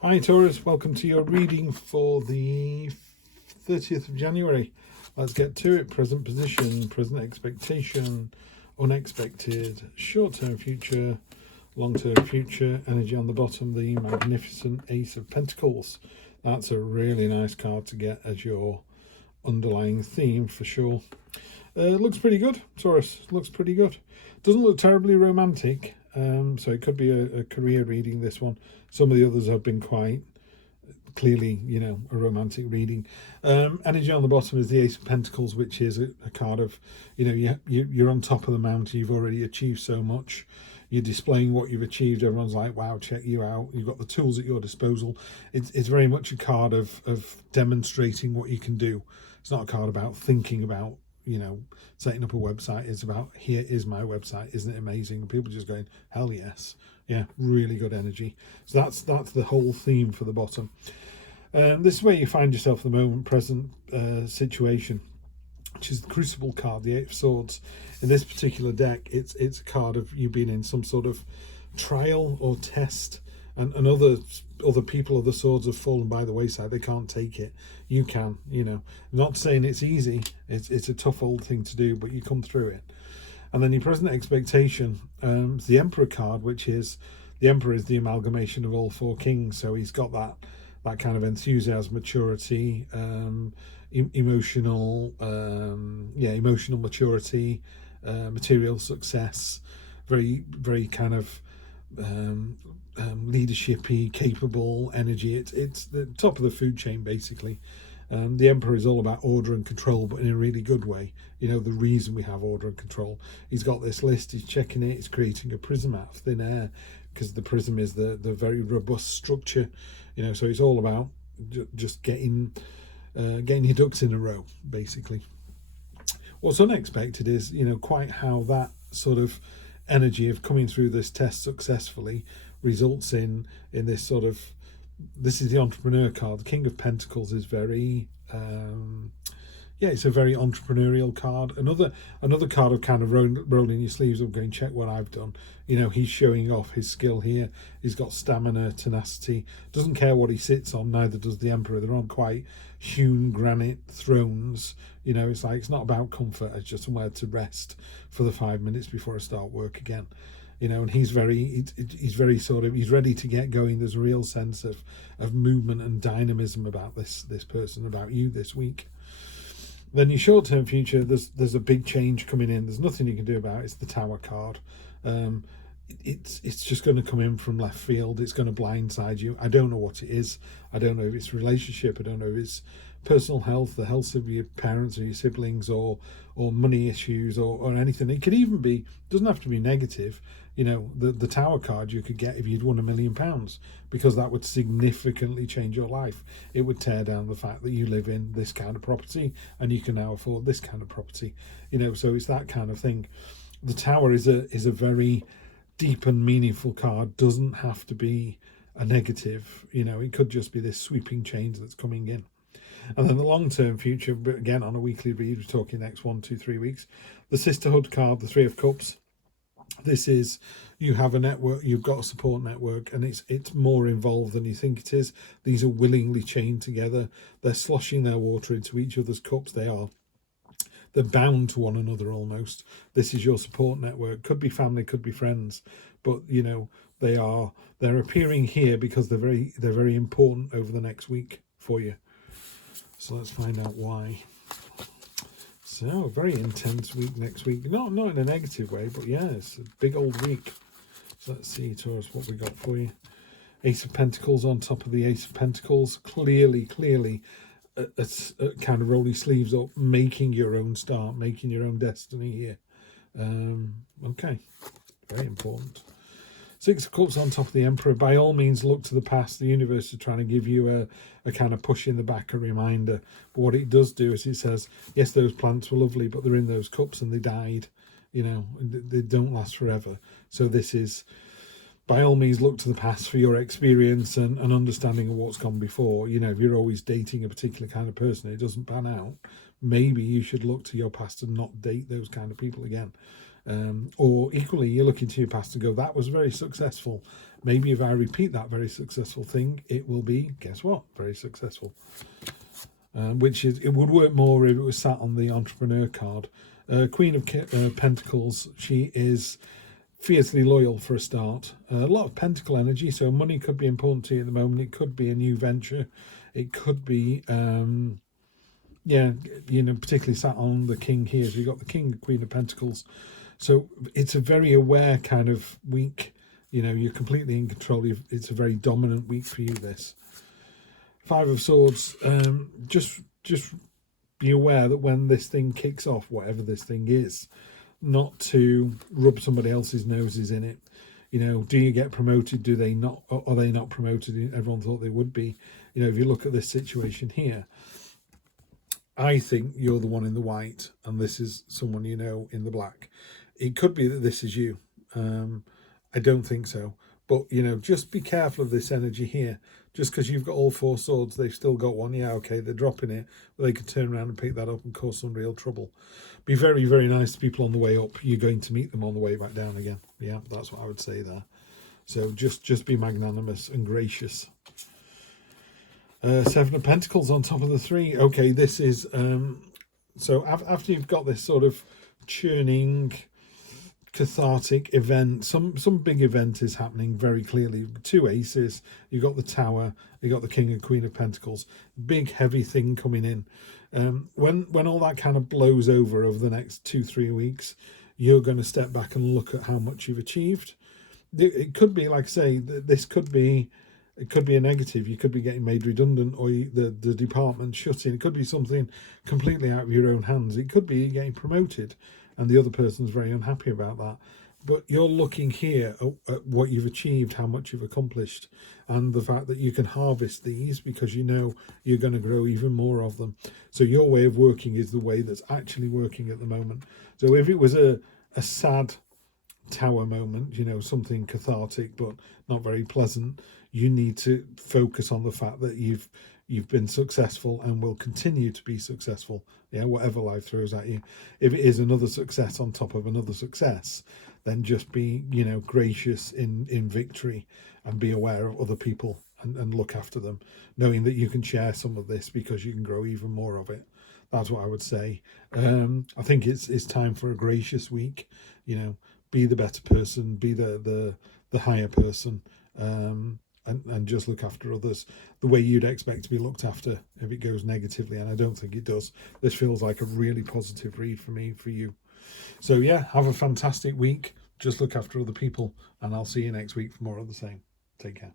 Hi Taurus, welcome to your reading for the 30th of January. Let's get to it. Present position, present expectation, unexpected, short-term future, long-term future, energy on the bottom, the magnificent Ace of Pentacles. That's a really nice card to get as your underlying theme for sure. Looks pretty good, Taurus, looks pretty good. Doesn't look terribly romantic, so it could be a career reading, this one. Some of the others have been quite clearly, a romantic reading. Energy on the bottom is the Ace of Pentacles, which is a card of, you're on top of the mountain, you've already achieved so much. You're displaying what you've achieved. Everyone's like, wow, check you out. You've got the tools at your disposal. It's very much a card of demonstrating what you can do. It's not a card about thinking about, setting up a website. It's about, here is my website. Isn't it amazing? People just going, hell yes. Yeah, really good energy. So that's the whole theme for the bottom. This is where you find yourself at the moment, present situation, which is the Crucible card, the Eight of Swords. In this particular deck, it's a card of you being in some sort of trial or test, and other people of the swords have fallen by the wayside. They can't take it. You can, not saying it's easy. It's a tough old thing to do, but you come through it. And then your present expectation, is the Emperor card, which is, the Emperor is the amalgamation of all four kings. So he's got that kind of enthusiasm, maturity, emotional maturity, material success, very, very kind of leadershipy, capable energy. It's the top of the food chain, basically. The Emperor is all about order and control, but in a really good way. The reason we have order and control. He's got this list, he's checking it, he's creating a prism out of thin air, because the prism is the very robust structure. So it's all about just getting your ducks in a row, basically. What's unexpected is, quite how that sort of energy of coming through this test successfully results in this sort of, this is the entrepreneur card. The King of Pentacles is very it's a very entrepreneurial card. Another card of kind of rolling your sleeves up, going, check what I've done. He's showing off his skill here. He's got stamina, tenacity, doesn't care what he sits on, neither does the Emperor. They're on quite hewn granite thrones. It's like, it's not about comfort, it's just somewhere to rest for the 5 minutes before I start work again. And he's very sort of, he's ready to get going. There's a real sense of movement and dynamism about this person, about you this week. Then your short-term future, there's a big change coming in. There's nothing you can do about it. It's the Tower card. It's just going to come in from left field. It's going to blindside you. I don't know what it is. I don't know if it's relationship. I don't know if it's personal health, the health of your parents or your siblings, or money issues, or anything. It could even be, doesn't have to be negative. The Tower card you could get if you'd won £1 million, because that would significantly change your life. It would tear down the fact that you live in this kind of property and you can now afford this kind of property. So it's that kind of thing. The Tower is a very deep and meaningful card. Doesn't have to be a negative. It could just be this sweeping change that's coming in. And then the long-term future, but again on a weekly read, we're talking next 1, 2, 3 weeks. The Sisterhood card, the Three of Cups. This is, you have a network, you've got a support network, and it's more involved than you think it is. These are willingly chained together. They're sloshing their water into each other's cups. They're bound to one another almost. This is your support network. Could be family, could be friends, but they're appearing here because they're very important over the next week for you. So let's find out why. So a very intense week next week. Not in a negative way, but yeah, it's a big old week. So let's see, Taurus, what we got for you. Ace of Pentacles on top of the Ace of Pentacles. Clearly, a kind of roll your sleeves up, making your own start, making your own destiny here. Okay, very important. Six of Cups on top of the Emperor. By all means, look to the past. The universe is trying to give you a kind of push in the back, a reminder. But what it does do is it says, yes, those plants were lovely, but they're in those cups and they died. They don't last forever. So this is, by all means, look to the past for your experience and understanding of what's gone before. If you're always dating a particular kind of person, it doesn't pan out, maybe you should look to your past and not date those kind of people again. Or equally, you're looking to your past and go, that was very successful, maybe if I repeat that very successful thing, it will be, guess what, very successful. Which is, it would work more if it was sat on the entrepreneur card. Queen of Pentacles, she is fiercely loyal for a start. A lot of pentacle energy, so money could be important to you at the moment. It could be a new venture. It could be, yeah, you know, particularly sat on the king here. So you've got the king, Queen of Pentacles. So it's a very aware kind of week. You know, you're completely in control. It's a very dominant week for you, this. Five of Swords, just be aware that when this thing kicks off, whatever this thing is, not to rub somebody else's noses in it. You know, do you get promoted? Do they not? Are they not promoted? Everyone thought they would be. You know, if you look at this situation here, I think you're the one in the white and this is someone you know in the black. It could be that this is you. I don't think so. But, you know, just be careful of this energy here. Just because you've got all four swords, they've still got one. Yeah, okay, they're dropping it. But they could turn around and pick that up and cause some real trouble. Be very, very nice to people on the way up. You're going to meet them on the way back down again. Yeah, that's what I would say there. So just be magnanimous and gracious. Seven of Pentacles on top of the three. Okay, this is... so after you've got this sort of churning... cathartic event, some big event is happening very clearly. Two aces, you've got the Tower, you've got the King and Queen of Pentacles, big heavy thing coming in. When all that kind of blows over the next 2-3 weeks, you're going to step back and look at how much you've achieved. It could be, like I say, this could be, it could be a negative. You could be getting made redundant, or the department shutting. It could be something completely out of your own hands. It could be you getting promoted and the other person's very unhappy about that. But you're looking here at what you've achieved, how much you've accomplished, and the fact that you can harvest these because you know you're going to grow even more of them. So your way of working is the way that's actually working at the moment. So if it was a sad Tower moment, you know, something cathartic but not very pleasant, you need to focus on the fact that you've been successful and will continue to be successful, yeah, whatever life throws at you. If it is another success on top of another success, then just be, you know, gracious in victory and be aware of other people and look after them, knowing that you can share some of this because you can grow even more of it. That's what I would say. I think it's time for a gracious week. You know, be the better person, be the higher person, and just look after others the way you'd expect to be looked after if it goes negatively, and I don't think it does. This feels like a really positive read for me, for you. So yeah, have a fantastic week. Just look after other people, and I'll see you next week for more of the same. Take care.